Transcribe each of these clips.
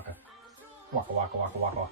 waka. Waka, waka, waka, waka.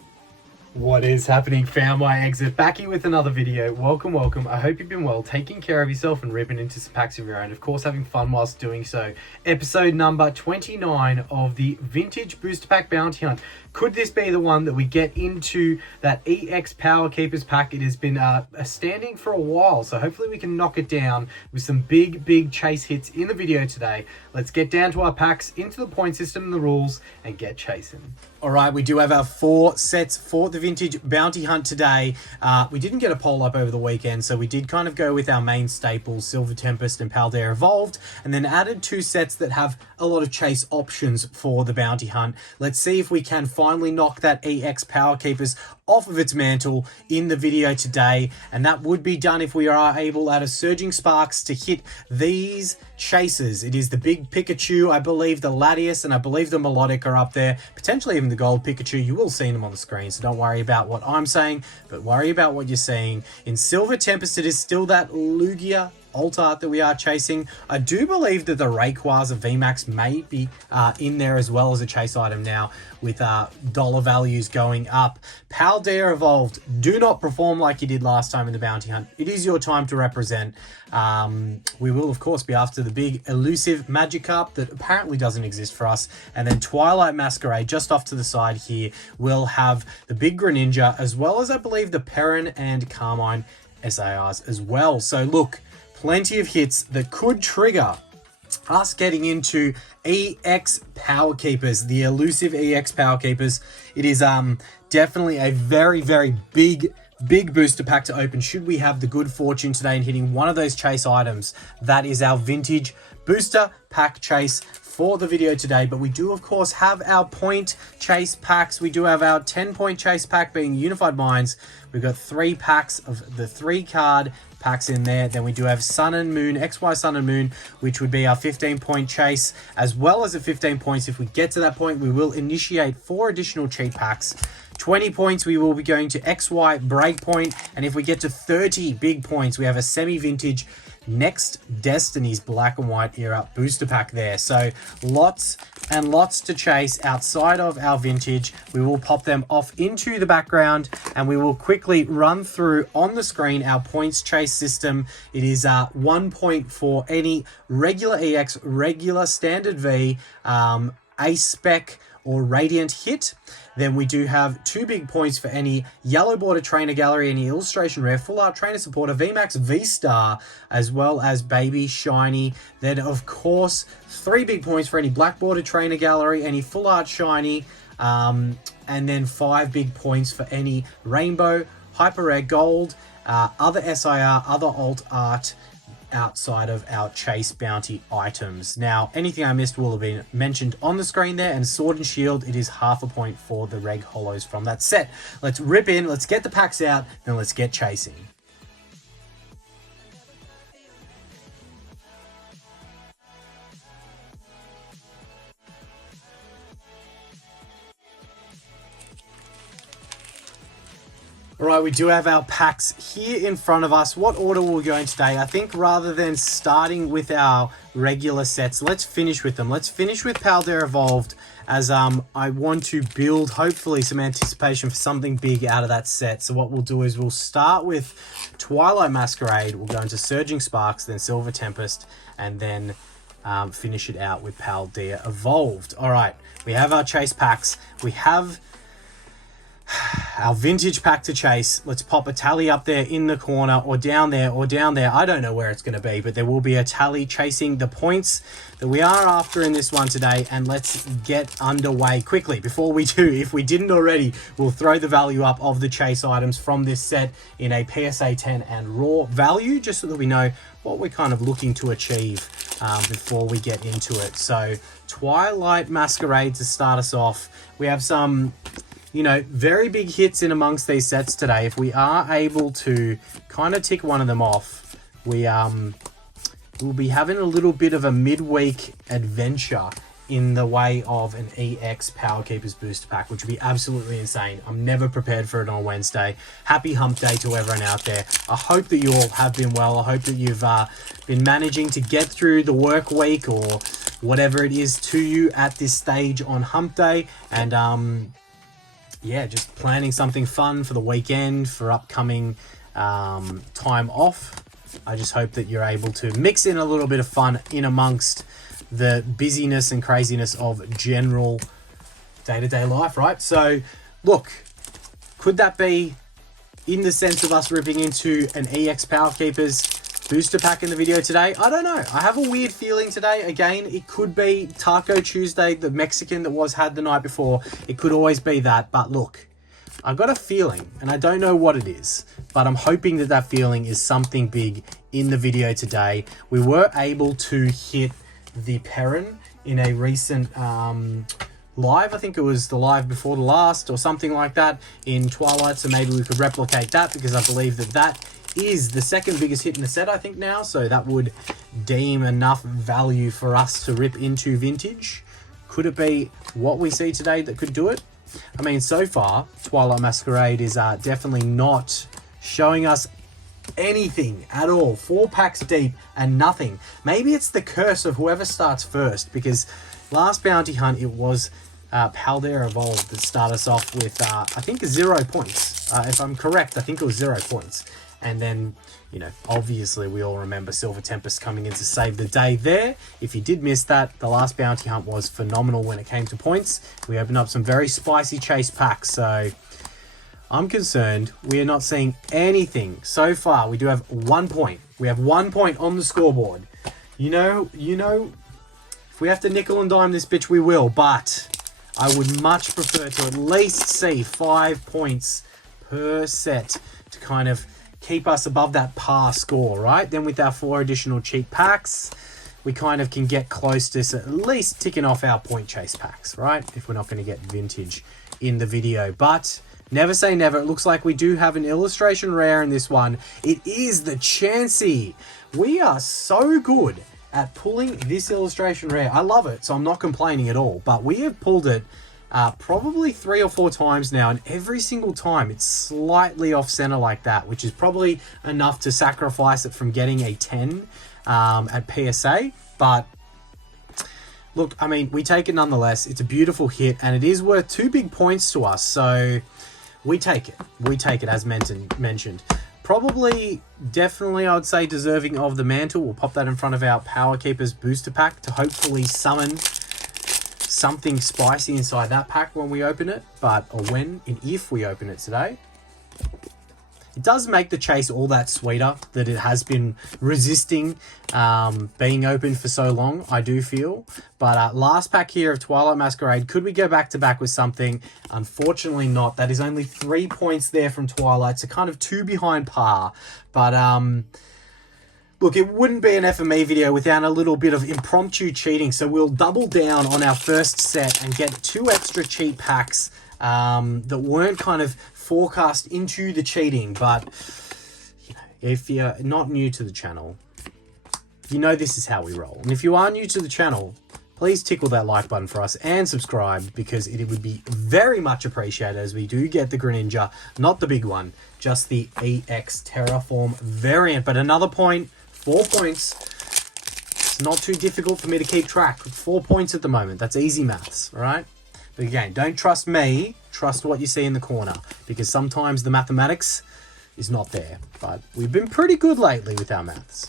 What is happening, Found My Exit? Back here with another video. Welcome, welcome. I hope you've been well, taking care of yourself and ripping into some packs of your own. Of course, having fun whilst doing so. Episode number 29 of the Vintage Booster Pack Bounty Hunt. Could this be the one that we get into that EX Power Keepers pack? It has been standing for a while, so hopefully we can knock it down with some big chase hits in the video today. Let's get down to our packs, into the point system and the rules, and get chasing. All right, we do have our 4 sets for the Vintage Bounty Hunt today. We didn't get a poll up over the weekend, so we did kind of go with our main staples, Silver Tempest and Paldea Evolved, and then added 2 sets that have a lot of chase options for the Bounty Hunt. Let's see if we can finally knock that EX Power Keepers off of its mantle in the video today, and that would be done if we are able out of Surging Sparks to hit these chasers. It is the big Pikachu, I believe the Latias, and I believe the Melodic are up there, potentially even the gold Pikachu. You will see them on the screen, so don't worry about what I'm saying, but worry about what you're seeing. In Silver Tempest, it is still that Lugia alt art that we are chasing. I do believe that the Rayquaza VMAX may be in there as well as a chase item now, with dollar values going up. Paldea Evolved, do not perform like you did last time in the Bounty Hunt. It is your time to represent. We will of course be after the big elusive Magikarp that apparently doesn't exist for us, and then Twilight Masquerade just off to the side here will have the big Greninja, as well as I believe the Perrin and Carmine SARs as well. So look, plenty of hits that could trigger us getting into EX Power Keepers, the elusive EX Power Keepers. It is definitely a very big booster pack to open should we have the good fortune today in hitting one of those chase items. That is our Vintage Booster Pack Chase for the video today. But we do of course have our point chase packs. We do have our 10-point chase pack being Unified Minds. We've got 3 packs of the 3 card packs in there. Then we do have Sun and Moon, XY Sun and Moon, which would be our 15-point chase, as well as a 15 points. If we get to that point, we will initiate 4 additional cheat packs. 20 points, we will be going to XY Breakpoint, and if we get to 30 big points, we have a semi-vintage next Destinies black and white era booster pack there. So lots and lots to chase outside of our vintage. We will pop them off into the background and we will quickly run through on the screen our points chase system. It is 1 point for any regular EX, regular standard V, a spec or radiant hit. Then we do have 2 big points for any yellow border trainer gallery, any illustration rare, full art trainer supporter, VMAX, V-Star, as well as baby shiny. Then of course 3 big points for any black border trainer gallery, any full art shiny, and then 5 big points for any rainbow, hyper rare gold, other SIR, other alt art, outside of our chase bounty items. Now, anything I missed will have been mentioned on the screen there, and Sword and Shield, it is half a point for the reg holos from that set. Let's rip in, let's get the packs out, then let's get chasing. All right, we do have our packs here in front of us. What order will we go in today? I think rather than starting with our regular sets, let's finish with them. Let's finish with Paldea Evolved, as I want to build hopefully some anticipation for something big out of that set. So what we'll do is we'll start with Twilight Masquerade. We'll go into Surging Sparks, then Silver Tempest, and then finish it out with Paldea Evolved. All right, we have our chase packs. We have our vintage pack to chase. Let's pop a tally up there in the corner, or down there, or down there. I don't know where it's going to be, but there will be a tally chasing the points that we are after in this one today. And let's get underway quickly. Before we do, if we didn't already, we'll throw the value up of the chase items from this set in a PSA 10 and raw value, just so that we know what we're kind of looking to achieve before we get into it. So Twilight Masquerade to start us off. We have some, you know, very big hits in amongst these sets today. If we are able to kind of tick one of them off, we'll be having a little bit of a midweek adventure in the way of an EX Power Keepers booster pack, which would be absolutely insane. I'm never prepared for it on Wednesday. Happy hump day to everyone out there. I hope that you all have been well. I hope that you've been managing to get through the work week, or whatever it is to you at this stage on hump day. And yeah, just planning something fun for the weekend, for upcoming time off. I just hope that you're able to mix in a little bit of fun in amongst the busyness and craziness of general day-to-day life, right? So look, could that be in the sense of us ripping into an EX Power Keepers booster pack in the video today? I don't know. I have a weird feeling today. Again, it could be Taco Tuesday, the Mexican that was had the night before. It could always be that. But look, I got a feeling, and I don't know what it is, but I'm hoping that that feeling is something big in the video today. We were able to hit the Perrin in a recent live. I think it was the live before the last or something like that in Twilight, so maybe we could replicate that, because I believe that that is the second biggest hit in the set, I think, now. So that would deem enough value for us to rip into vintage. Could it be what we see today that could do it? I mean, so far, Twilight Masquerade is definitely not showing us anything at all. 4 packs deep and nothing. Maybe it's the curse of whoever starts first, because last bounty hunt, it was Paldea Evolved that started us off with, I think, 0 points. If I'm correct, I think it was 0 points. And then, you know, obviously we all remember Silver Tempest coming in to save the day there. If you did miss that, the last bounty hunt was phenomenal when it came to points. We opened up some very spicy chase packs, so I'm concerned we are not seeing anything so far. We do have 1 point. We have 1 point on the scoreboard. You know, if we have to nickel and dime this bitch, we will, but I would much prefer to at least see 5 points per set to kind of keep us above that par score, right? Then with our 4 additional cheap packs, we kind of can get close to at least ticking off our point chase packs, right? If we're not going to get vintage in the video. But never say never. It looks like we do have an illustration rare in this one. It is the Chansey. We are so good at pulling this illustration rare. I love it, so I'm not complaining at all. But we have pulled it probably 3 or 4 times now, and every single time it's slightly off center like that, which is probably enough to sacrifice it from getting a 10 at PSA. But look, I mean, we take it nonetheless. It's a beautiful hit, and it is worth 2 big points to us, so we take it. We take it, as mentioned. Probably, definitely, I would say, deserving of the mantle. We'll pop that in front of our Power Keepers booster pack to hopefully summon something spicy inside that pack when we open it, or when and if we open it today. It does make the chase all that sweeter that it has been resisting being opened for so long, I do feel. But last pack here of Twilight Masquerade, could we go back to back with something? Unfortunately not. That is only 3 points there from Twilight, so kind of 2 behind par. But look, it wouldn't be an FME video without a little bit of impromptu cheating. So we'll double down on our first set and get 2 extra cheat packs that weren't kind of forecast into the cheating. But you know, if you're not new to the channel, you know this is how we roll. And if you are new to the channel, please tickle that like button for us and subscribe, because it would be very much appreciated, as we do get the Greninja, not the big one, just the EX Terraform variant. But another point, 4 points. It's not too difficult for me to keep track. 4 points at the moment. That's easy maths, all right? But again, don't trust me. Trust what you see in the corner, because sometimes the mathematics is not there. But we've been pretty good lately with our maths.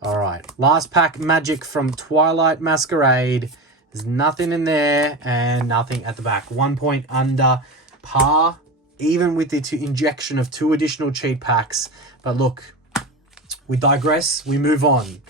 All right, last pack magic from Twilight Masquerade. There's nothing in there and nothing at the back. 1 point under par, even with the injection of 2 additional cheat packs. But look, we digress, we move on.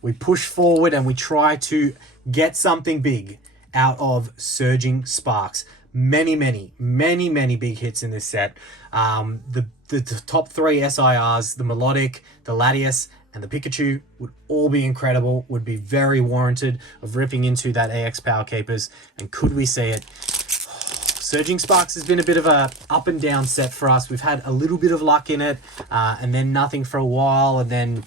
We push forward and we try to get something big out of Surging Sparks. Many big hits in this set. The top 3 SIRs, the Melodic, the Latias, and the Pikachu would all be incredible, would be very warranted of ripping into that EX Power Keepers. And could we see it? Surging Sparks has been a bit of a up and down set for us. We've had a little bit of luck in it, and then nothing for a while, and then,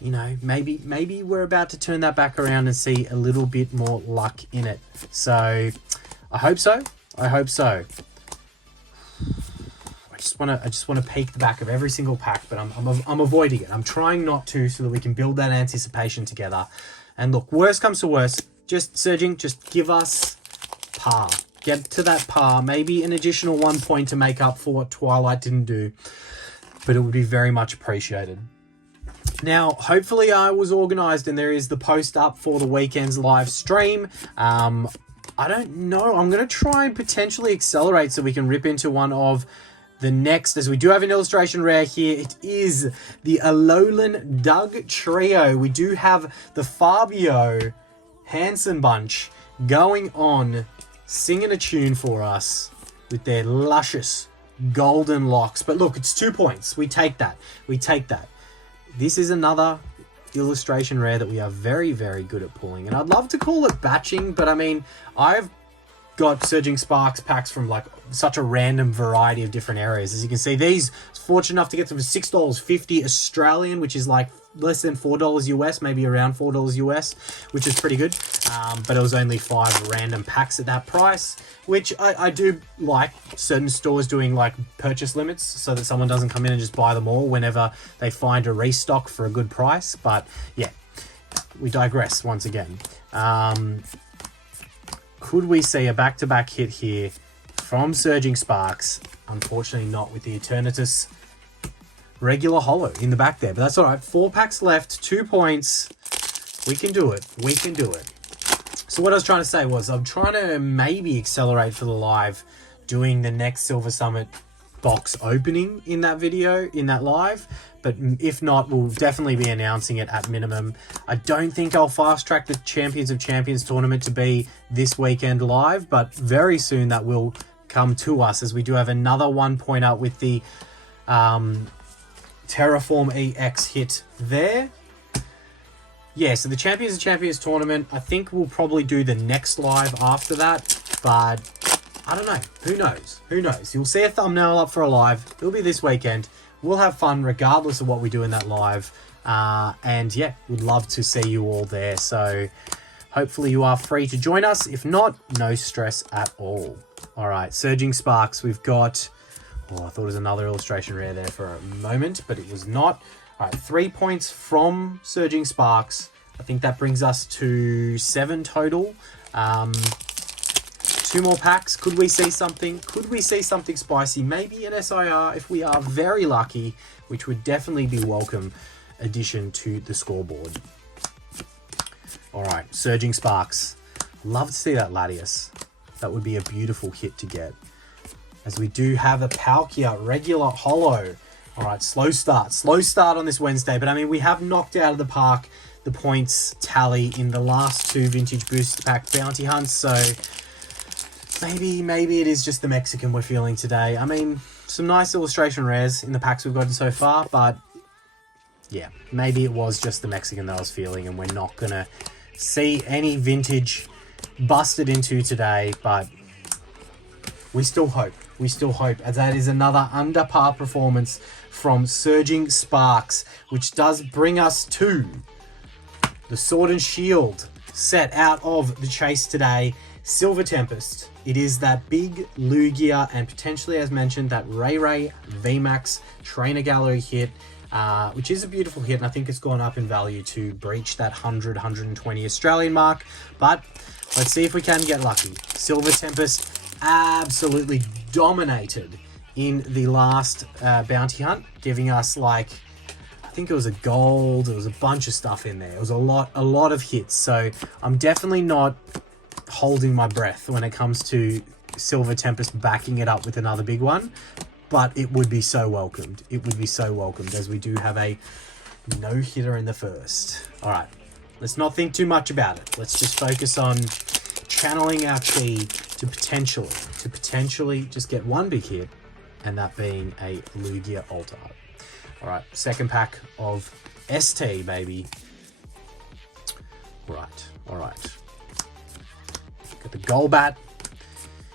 you know, maybe we're about to turn that back around and see a little bit more luck in it. So I hope so. I hope so. I just want to peek the back of every single pack, but I'm avoiding it. I'm trying not to, so that we can build that anticipation together. And look, worst comes to worst, just Surging, just give us par. Get to that par. Maybe an additional 1 point to make up for what Twilight didn't do. But it would be very much appreciated. Now, hopefully I was organised and there is the post up for the weekend's live stream. I don't know. I'm going to try and potentially accelerate so we can rip into one of the next, as we do have an illustration rare here. It is the Alolan Doug Trio. We do have the Fabio Hanson bunch going on, singing a tune for us with their luscious golden locks. But look, it's 2 points. We take that. We take that. This is another illustration rare that we are very, very good at pulling. And I'd love to call it batching, but I mean, I've got Surging Sparks packs from like such a random variety of different areas. As you can see, these, I was fortunate enough to get them for $6.50 Australian, which is like less than $4 US, maybe around $4 US, which is pretty good. But it was only 5 random packs at that price, which I do like certain stores doing like purchase limits so that someone doesn't come in and just buy them all whenever they find a restock for a good price. But yeah, we digress once again. Could we see a back-to-back hit here from Surging Sparks? Unfortunately not, with the Eternatus regular holo in the back there. But that's all right. 4 packs left, 2 points. We can do it. We can do it. So what I was trying to say was I'm trying to maybe accelerate for the live doing the next Silver Summit box opening in that video, in that live. But if not, we'll definitely be announcing it at minimum. I don't think I'll fast track the Champions of Champions tournament to be this weekend live, but very soon that will come to us, as we do have another 1 point up with the Terraform EX hit there. Yeah, so the Champions of Champions tournament, I think we'll probably do the next live after that, but I don't know. Who knows? Who knows? You'll see a thumbnail up for a live. It'll be this weekend. We'll have fun regardless of what we do in that live. And yeah, we'd love to see you all there. So hopefully you are free to join us. If not, no stress at all. All right, Surging Sparks. We've got... Oh, I thought it was another illustration rare there for a moment, but it was not. All right, 3 points from Surging Sparks. I think that brings us to 7 total. 2 more packs. Could we see something? Could we see something spicy? Maybe an SIR if we are very lucky, which would definitely be welcome addition to the scoreboard. All right, Surging Sparks. Love to see that Latias. That would be a beautiful hit to get. As we do have a Palkia regular holo. All right, slow start on this Wednesday. But I mean, we have knocked out of the park the points tally in the last 2 vintage booster pack bounty hunts. So maybe it is just the Mexican we're feeling today. I mean, some nice illustration rares in the packs we've gotten so far, but yeah, maybe it was just the Mexican that I was feeling, and we're not gonna see any vintage busted into today, but we still hope. We still hope, as that is another under par performance from Surging Sparks, which does bring us to the Sword and Shield set out of the chase today. Silver Tempest. It is that big Lugia and potentially, as mentioned, that Ray VMAX Trainer Gallery hit, which is a beautiful hit, and I think it's gone up in value to breach that 100, 120 Australian mark. But let's see if we can get lucky. Silver Tempest absolutely dominated in the last bounty hunt, giving us like, I think it was a gold, there was a bunch of stuff in there. It was a lot of hits. So I'm definitely not holding my breath when it comes to Silver Tempest backing it up with another big one, but it would be so welcomed. It would be so welcomed, as we do have a no-hitter in the first. All right, let's not think too much about it. Let's just focus on channeling our chi to potentially just get one big hit, and that being a Lugia Altar. All right, second pack of ST, baby. All right. Got the Golbat,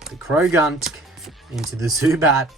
the Crogunt, into the Zubat,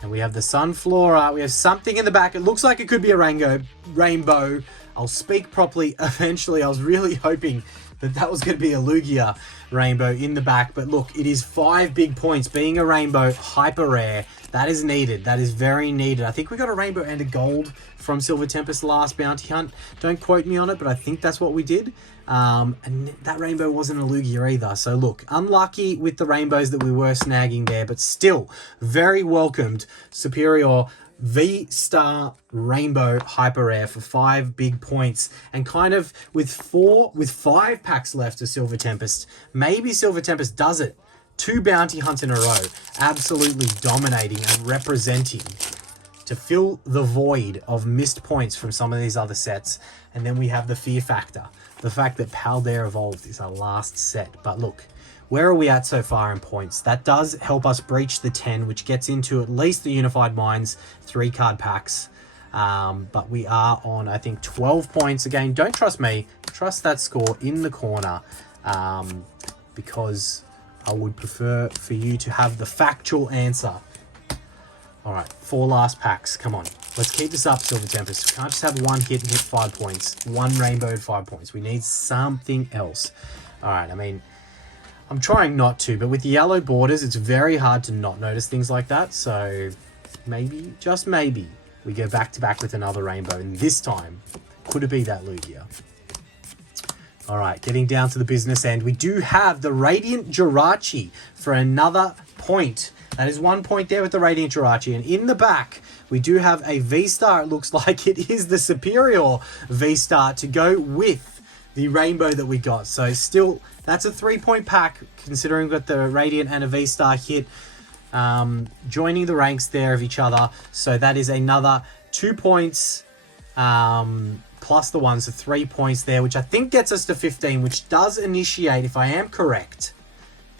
and we have the Sunflora. We have something in the back. It looks like it could be a rainbow. I'll speak properly eventually. I was really hoping that was going to be a Lugia rainbow in the back. But look, it is 5 big points. Being a rainbow, hyper rare. That is needed. That is very needed. I think we got a rainbow and a gold from Silver Tempest last bounty hunt. Don't quote me on it, but I think that's what we did. And that rainbow wasn't a Lugia either. So look, unlucky with the rainbows that we were snagging there, but still very welcomed Superior V-Star Rainbow Hyper Rare for 5 big points. And kind of with 5 packs left of Silver Tempest, maybe Silver Tempest does it. 2 bounty hunts in a row, absolutely dominating and representing to fill the void of missed points from some of these other sets. And then we have the fear factor, the fact that Paldea Evolved is our last set. But look, where are we at so far in points? That does help us breach the 10, which gets into at least the Unified Minds 3-card packs. But we are on, I think, 12 points. Again, don't trust me. Trust that score in the corner, because I would prefer for you to have the factual answer. All right, 4 last packs. Come on. Let's keep this up, Silver Tempest. We can't just have 1 hit and hit 5 points. 1 rainbow, 5 points. We need something else. All right, I mean, I'm trying not to, but with the yellow borders, it's very hard to not notice things like that. So maybe, just maybe, we go back to back with another rainbow. And this time, could it be that Lugia? All right, getting down to the business end. We do have the Radiant Jirachi for another point. That is 1 point there with the Radiant Jirachi. And in the back, we do have a V-Star. It looks like it is the Superior V-Star to go with the rainbow that we got. So still, that's a 3-point pack, considering we've got the Radiant and a V-Star hit joining the ranks there of each other. So that is another 2 points plus the 1, so 3 points there, which I think gets us to 15, which does initiate, if I am correct,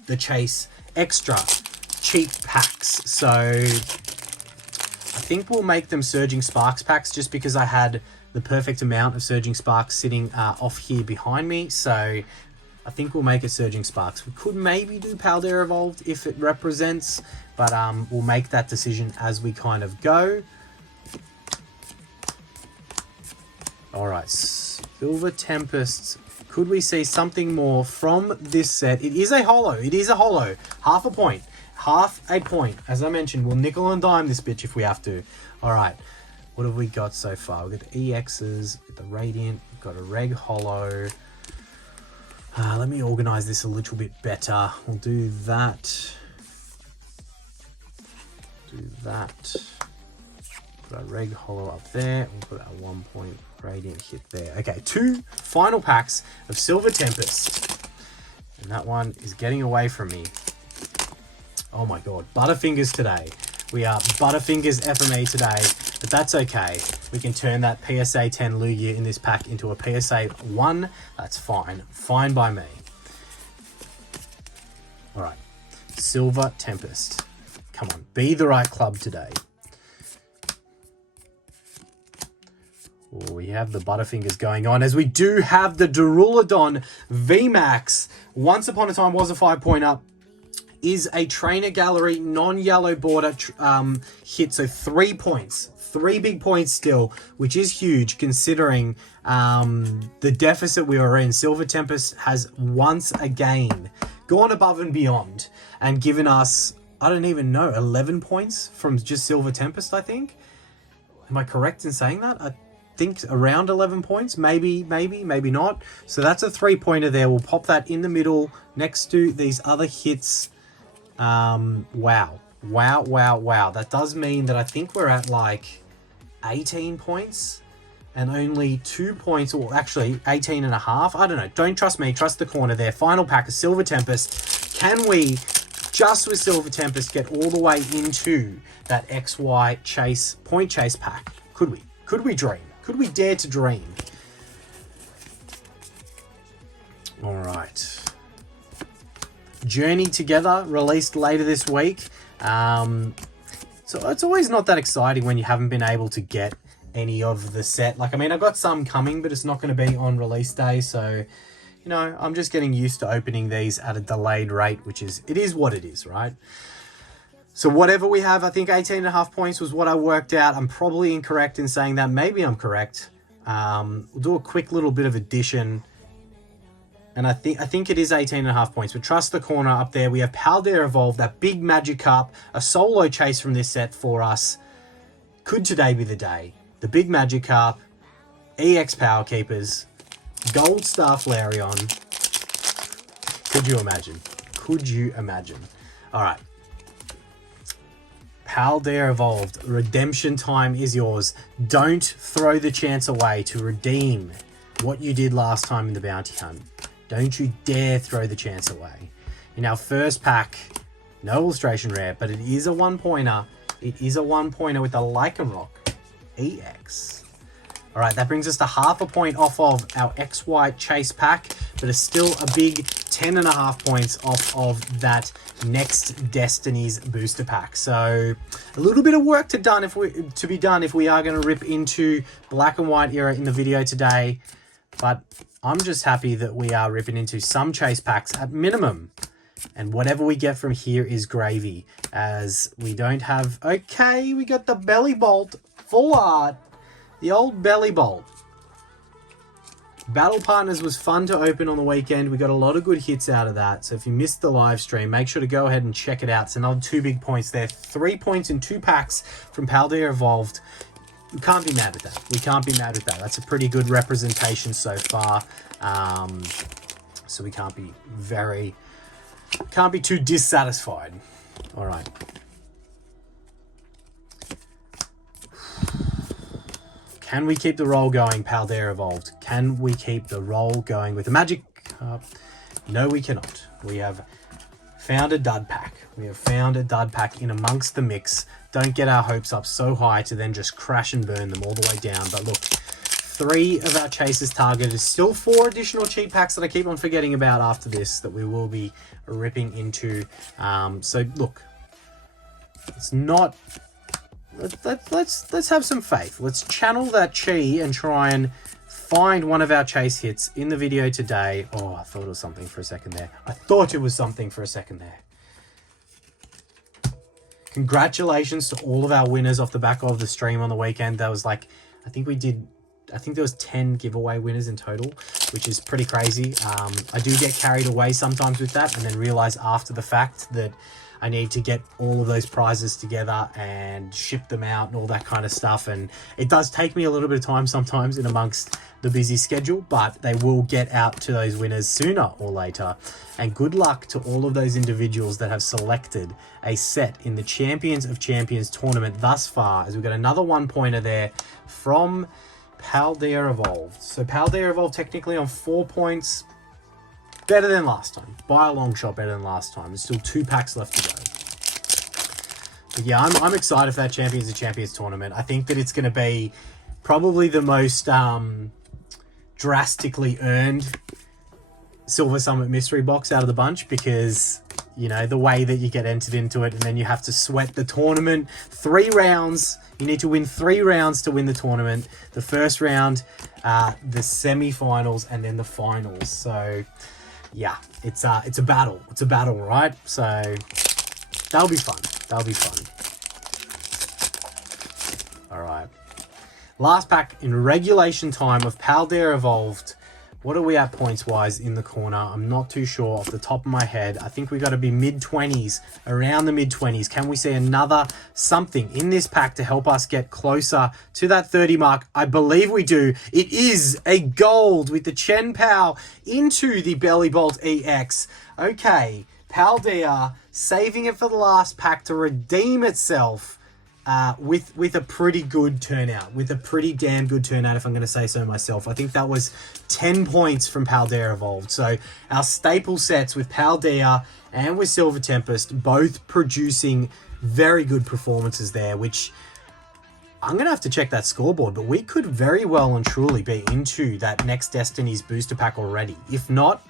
the Chase Extra cheap packs. So I think we'll make them Surging Sparks packs, just because I had the perfect amount of Surging Sparks sitting off here behind me. So I think we'll make it Surging Sparks. We could maybe do Paldea Evolved if it represents, but we'll make that decision as we kind of go. All right, Silver Tempest. Could we see something more from this set? It is a holo. It is a holo. Half a point. Half a point. As I mentioned, we'll nickel and dime this bitch if we have to. All right. What have we got so far? We've got the EXs, we've got the Radiant, we've got a Reg Holo. Let me organize this a little bit better. We'll do that. Do that. Put our Reg Holo up there. We'll put our 1 point Radiant hit there. Okay, 2 final packs of Silver Tempest. And that one is getting away from me. Oh my god. Butterfingers today. We are Butterfingers FME today, but that's okay. We can turn that PSA 10 Lugia in this pack into a PSA 1. That's fine. Fine by me. Alright. Silver Tempest. Come on. Be the right club today. We have the Butterfingers going on, as we do have the Duraludon VMAX. Once upon a time was a 5-point up. Is a Trainer Gallery non-yellow border hit. So 3 points. 3 big points still, which is huge considering the deficit we were in. Silver Tempest has once again gone above and beyond and given us, I don't even know, 11 points from just Silver Tempest, I think. Am I correct in saying that? I think around 11 points, maybe not. So that's a 3-pointer there. We'll pop that in the middle next to these other hits. Wow. That does mean that I think we're at like 18 points and only 2 points, or actually 18 and a half. I don't know. Don't trust me. Trust the corner there. Final pack of Silver Tempest. Can we, just with Silver Tempest, get all the way into that XY chase, point chase pack? Could we? Could we dream? Could we dare to dream? All right. Journey Together, released later this week. So it's always not that exciting when you haven't been able to get any of the set. Like, I mean, I've got some coming, but it's not going to be on release day. So, you know, I'm just getting used to opening these at a delayed rate, which is, it is what it is, right? So whatever we have, I think 18.5 points was what I worked out. I'm probably incorrect in saying that. Maybe I'm correct. We'll do a quick little bit of addition. And I think it is 18.5 points. But trust the corner up there. We have Paldea Evolved, that big Magikarp, a solo chase from this set for us. Could today be the day? The big Magikarp, EX Power Keepers, Gold Star Flareon. Could you imagine? Could you imagine? All right. Paldea Evolved. Redemption time is yours. Don't throw the chance away to redeem what you did last time in the bounty hunt. Don't you dare throw the chance away. In our first pack, no illustration rare, but it is a one-pointer. It is a one-pointer with a Lycanroc EX. All right, that brings us to half a point off of our XY chase pack, but it's still a big 10.5 points off of that next Destinies booster pack. So a little bit of work to be done if we are going to rip into black and white era in the video today. But I'm just happy that we are ripping into some chase packs at minimum. And whatever we get from here is gravy, as we don't have... Okay, we got the Belly Bolt full art. The old Belly Bolt. Battle Partners was fun to open on the weekend. We got a lot of good hits out of that. So if you missed the live stream, make sure to go ahead and check it out. It's another 2 big points there. 3 points in 2 packs from Paldea Evolved. We can't be mad with that. We can't be mad with that. That's a pretty good representation so far. So we can't be too dissatisfied. All right. Can we keep the roll going, Paldea Evolved? Can we keep the roll going with the Magic? No, we cannot. We have found a dud pack. We have found a dud pack in amongst the mix. Don't get our hopes up so high to then just crash and burn them all the way down. But look, 3 of our chases targeted. Still 4 additional cheat packs that I keep on forgetting about after this that we will be ripping into. So look, it's not... Let's have some faith. Let's channel that chi and try and find one of our chase hits in the video today. Oh, I thought it was something for a second there. Congratulations to all of our winners off the back of the stream on the weekend. That was like, I think there was 10 giveaway winners in total, which is pretty crazy. I do get carried away sometimes with that and then realize after the fact that I need to get all of those prizes together and ship them out and all that kind of stuff. And it does take me a little bit of time sometimes in amongst the busy schedule, but they will get out to those winners sooner or later. And good luck to all of those individuals that have selected a set in the Champions of Champions tournament thus far, as we've got another 1-pointer there from Paldea Evolved. So Paldea Evolved technically on 4 points. Better than last time. By a long shot, better than last time. There's still 2 packs left to go. But yeah, I'm excited for that Champions of Champions tournament. I think that it's going to be probably the most drastically earned Silver Summit mystery box out of the bunch, because, you know, the way that you get entered into it and then you have to sweat the tournament. 3 rounds. You need to win 3 rounds to win the tournament. The first round, the semi-finals, and then the finals. So... yeah, it's a battle. It's a battle, right? So that'll be fun. That'll be fun. All right. Last pack in regulation time of Paldea Evolved. What are we at points-wise in the corner? I'm not too sure off the top of my head. I think we got to be mid-20s, around the mid-20s. Can we see another something in this pack to help us get closer to that 30 mark? I believe we do. It is a gold with the Chen Pao into the Belly Bolt EX. Okay, Paldea saving it for the last pack to redeem itself. With a pretty good turnout, with a pretty damn good turnout, if I'm going to say so myself. I think that was 10 points from Paldea Evolved. So our staple sets with Paldea and with Silver Tempest, both producing very good performances there, which I'm going to have to check that scoreboard, but we could very well and truly be into that next Destinies booster pack already. If not,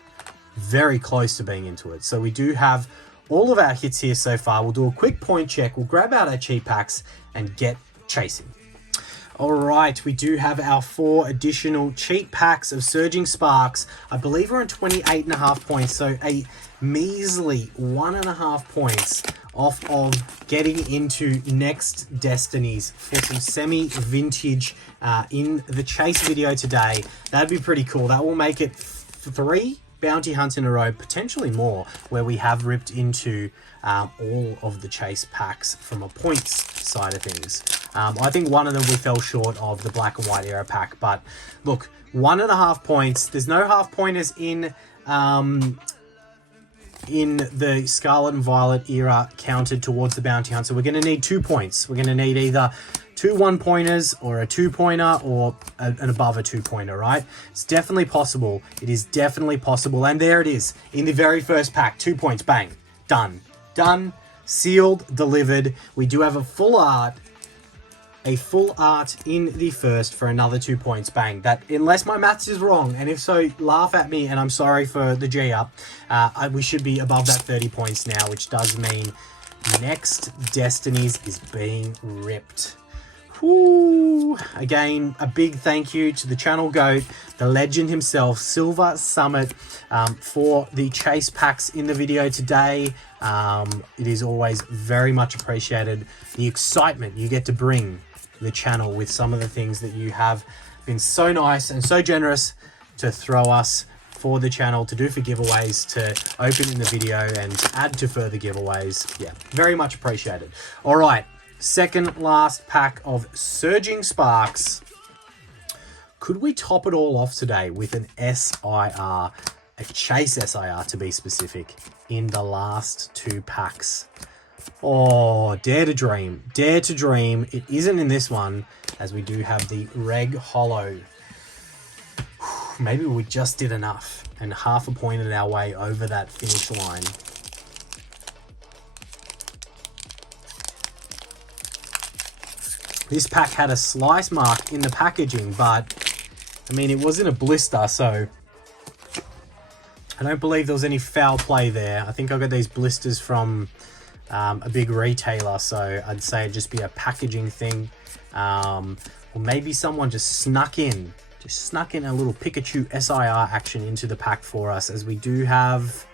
very close to being into it. So we do have all of our hits here so far. We'll do a quick point check. We'll grab out our cheat packs and get chasing. All right, we do have our 4 additional cheat packs of Surging Sparks. I believe we're on 28.5 points, so a measly 1.5 points off of getting into next Destinies for some semi-vintage in the chase video today. That'd be pretty cool. That will make it 3 bounty hunts in a row, potentially more, where we have ripped into all of the chase packs from a points side of things. I think one of them we fell short of the black and white era pack, but look, 1.5 points. There's no half pointers in the Scarlet and Violet era counted towards the bounty hunt, so we're going to need 2 points. We're going to need either 2 1-pointers or a 2-pointer or an above a 2-pointer, right? It's definitely possible. It is definitely possible. And there it is in the very first pack. 2 points. Bang. Done. Done. Sealed. Delivered. We do have a full art in the first for another 2 points. Bang. That, unless my maths is wrong, and if so, laugh at me, and I'm sorry for the G up. We should be above that 30 points now, which does mean next Destinies is being ripped. Woo. Again, a big thank you to the channel goat, the legend himself, Silver Summit, for the chase packs in the video today. It is always very much appreciated. The excitement you get to bring the channel with some of the things that you have been so nice and so generous to throw us for the channel, to do for giveaways, to open in the video and add to further giveaways. Yeah, very much appreciated. All right. Second last pack of Surging Sparks. Could we top it all off today with an SIR, a chase SIR to be specific, in the last 2 packs? Oh, dare to dream. Dare to dream. It isn't in this one, as we do have the Reg Hollow. Maybe we just did enough and half a pointed our way over that finish line. This pack had a slice mark in the packaging, but, I mean, it was in a blister, so I don't believe there was any foul play there. I think I got these blisters from a big retailer, so I'd say it'd just be a packaging thing. Or maybe someone just snuck in a little Pikachu SIR action into the pack for us, as we do have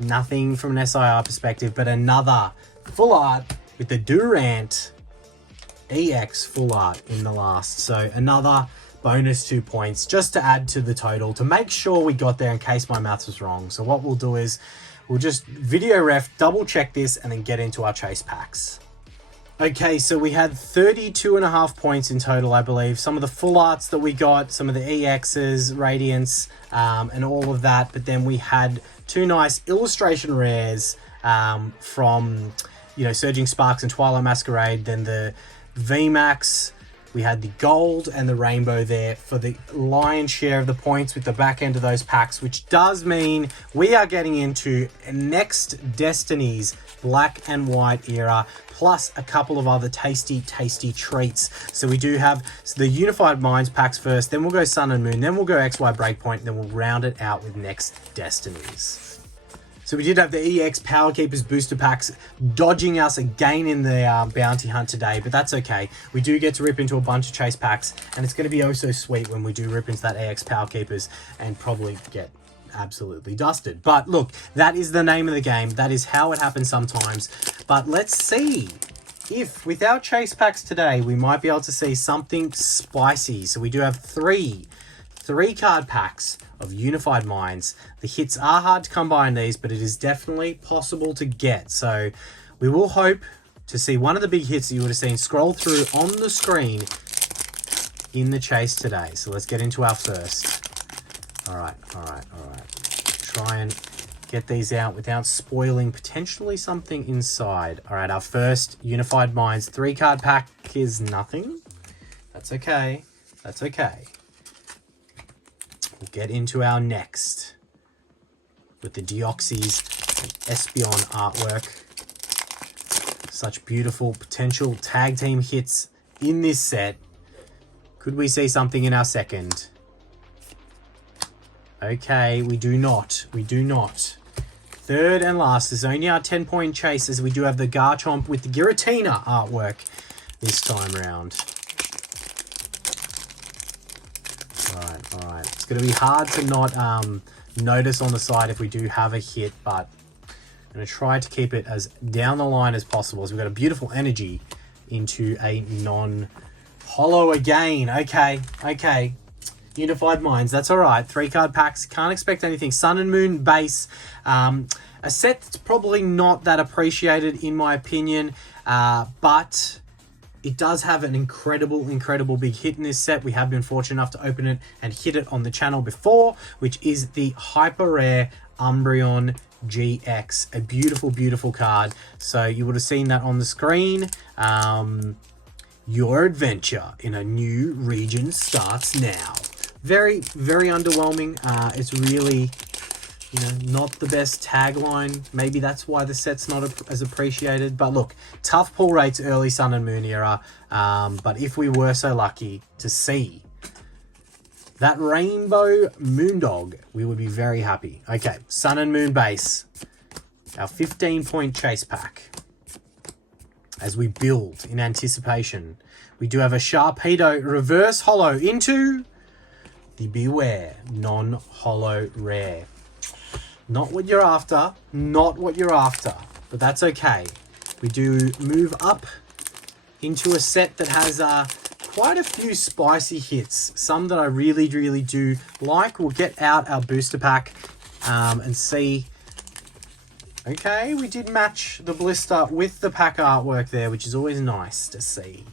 nothing from an SIR perspective, but another full art with the Durant EX full art in the last. So another bonus 2 points just to add to the total, to make sure we got there in case my maths was wrong. So what we'll do is we'll just video ref, double check this, and then get into our chase packs. Okay, so we had 32.5 points in total, I believe. Some of the full arts that we got, some of the EXs, Radiance, and all of that. But then we had 2 nice illustration rares from, Surging Sparks and Twilight Masquerade. Then the VMAX, we had the gold and the rainbow there for the lion's share of the points with the back end of those packs, which does mean we are getting into next Destinies black and white era, plus a couple of other tasty treats. So we do have the Unified Minds packs first, then we'll go Sun and Moon, then we'll go XY Breakpoint, then we'll round it out with next Destinies. So we did have the EX Power Keepers booster packs dodging us again in the bounty hunt today, but that's okay. We do get to rip into a bunch of chase packs, and it's going to be oh so sweet when we do rip into that EX Power Keepers and probably get absolutely dusted. But look, that is the name of the game. That is how it happens sometimes. But let's see if with our chase packs today, we might be able to see something spicy. So we do have three card packs of Unified Minds. The hits are hard to come by in these, but it is definitely possible to get. So we will hope to see one of the big hits that you would have seen scroll through on the screen in the chase today. So let's get into our first. All right. Try and get these out without spoiling potentially something inside. All right, our first Unified Minds 3-card pack is nothing. That's okay. That's okay. We'll get into our next with the Deoxys and Espeon artwork. Such beautiful potential tag team hits in this set. Could we see something in our second? Okay, we do not. We do not. Third and last is only our 10-point chase, as we do have the Garchomp with the Giratina artwork this time round. All right. It's going to be hard to not notice on the side if we do have a hit, but going to try to keep it as down the line as possible. So we've got a beautiful energy into a non-holo again. Okay. Unified Minds, that's all right. 3-card packs, can't expect anything. Sun and Moon base. A set that's probably not that appreciated in my opinion, but it does have an incredible big hit in this set. We have been fortunate enough to open it and hit it on the channel before, which is the hyper rare Umbreon GX. A beautiful card. So you would have seen that on the screen. Your adventure in a new region starts now. Very underwhelming. It's really, you know, not the best tagline. Maybe that's why the set's not as appreciated. But look, tough pull rates early Sun and Moon era. But if we were so lucky to see that Rainbow Moondog, we would be very happy. Okay, Sun and Moon base. Our 15-point chase pack. As we build in anticipation, we do have a Sharpedo reverse holo into the Beware non-holo rare. Not what you're after, but that's okay. We do move up into a set that has quite a few spicy hits. Some that I really do like. We'll get out our booster pack and see. Okay, we did match the blister with the pack artwork there, which is always nice to see.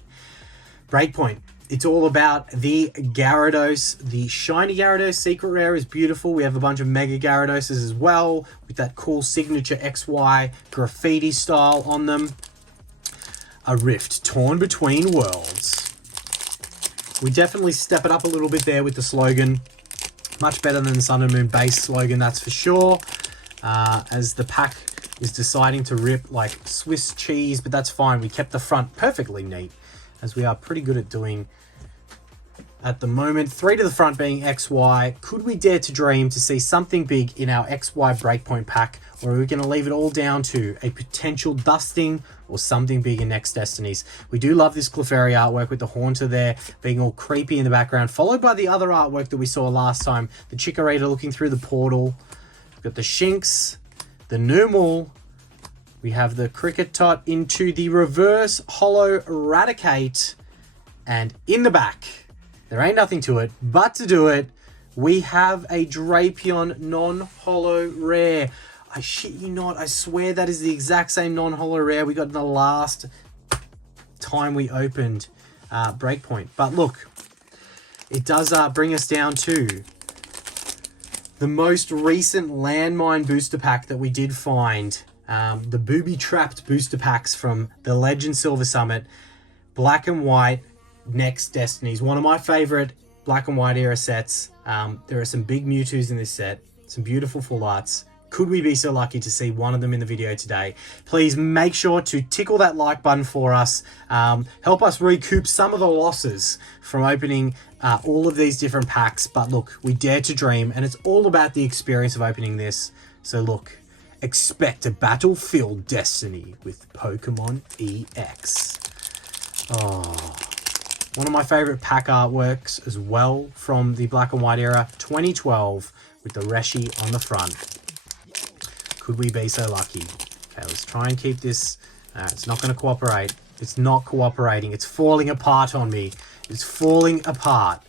Breakpoint. It's all about the Gyarados. The shiny Gyarados secret rare is beautiful. We have a bunch of Mega Gyaradoses as well, with that cool signature XY graffiti style on them. A rift torn between worlds. We definitely step it up a little bit there with the slogan. Much better than the Sun and Moon base slogan, that's for sure. As the pack is deciding to rip like Swiss cheese, but that's fine. We kept the front perfectly neat, as we are pretty good at doing at the moment. 3 to the front being XY. Could we dare to dream to see something big in our XY Breakpoint pack, or are we going to leave it all down to a potential dusting or something big in next Destinies? We do love this Clefairy artwork with the Haunter there being all creepy in the background, followed by the other artwork that we saw last time, the Chikorita looking through the portal. We've got the Shinx, the Numel. We have the Kricketot into the reverse holo Eradicate, and in the back, there ain't nothing to it but to do it. We have a Drapion non-holo rare. I shit you not, I swear that is the exact same non-holo rare we got the last time we opened Breakpoint. But look, it does bring us down to the most recent Landmine booster pack that we did find. The booby-trapped booster packs from the Legend Silver Summit. Black and White next Destinies. One of my favorite Black and White era sets. There are some big Mewtwo's in this set. Some beautiful full arts. Could we be so lucky to see one of them in the video today? Please make sure to tickle that like button for us. Help us recoup some of the losses from opening all of these different packs. But look, we dare to dream, and it's all about the experience of opening this. So look, expect a battlefield Destiny with Pokemon EX. Oh, one of my favorite pack artworks as well from the Black and White era, 2012, with the Reshi on the front. Could we be so lucky? Okay, let's try and keep this. It's not going to cooperate. It's not cooperating. It's falling apart on me. It's falling apart.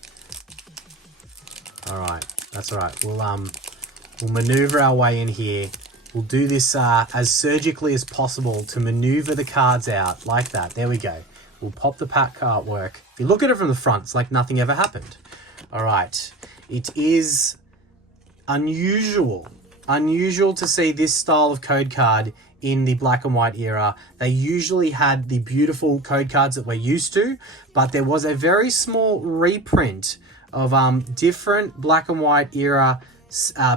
All right, that's all right. We'll maneuver our way in here. We'll do this as surgically as possible to maneuver the cards out like that. There we go. We'll pop the pack artwork. If you look at it from the front, it's like nothing ever happened. All right. It is unusual to see this style of code card in the Black and White era. They usually had the beautiful code cards that we're used to, but there was a very small reprint of different Black and White era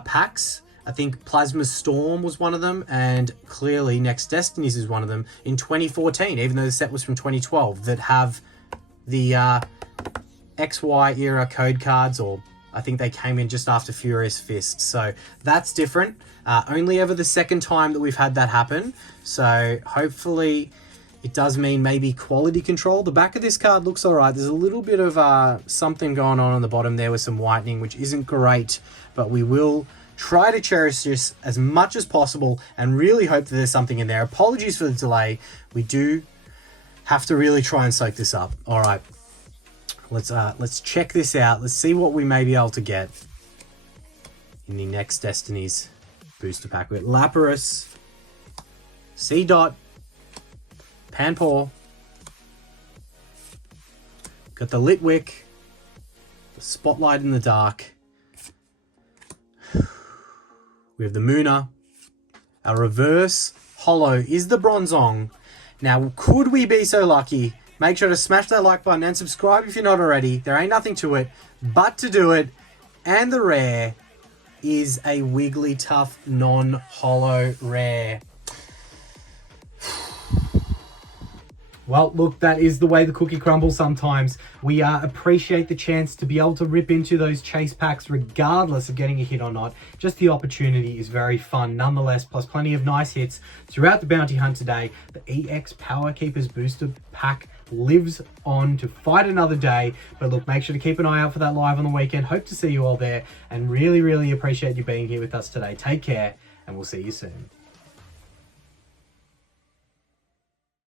packs. I think Plasma Storm was one of them, and clearly Next Destinies is one of them in 2014, even though the set was from 2012, that have the XY era code cards, or I think they came in just after Furious Fist. So that's different. Only ever the second time that we've had that happen. So hopefully it does mean maybe quality control. The back of this card looks all right. There's a little bit of something going on the bottom there with some whitening, which isn't great, but we will Try to cherish this as much as possible and really hope that there's something in there. Apologies for the delay. We do have to really try and soak this up. All right, let's check this out. Let's see what we may be able to get in the next Destinies booster pack. With Lapras, C-Dot, Panpour, got the Litwick, the Spotlight in the Dark. We have the Munna. Our reverse holo is the Bronzong. Now, could we be so lucky? Make sure to smash that like button and subscribe if you're not already. There ain't nothing to it but to do it. And the rare is a Wigglytuff non-holo rare. Well, look, that is the way the cookie crumbles sometimes. We appreciate the chance to be able to rip into those chase packs regardless of getting a hit or not. Just the opportunity is very fun nonetheless, plus plenty of nice hits throughout the bounty hunt today. The EX Power Keepers booster pack lives on to fight another day. But look, make sure to keep an eye out for that live on the weekend. Hope to see you all there and really, really appreciate you being here with us today. Take care and we'll see you soon.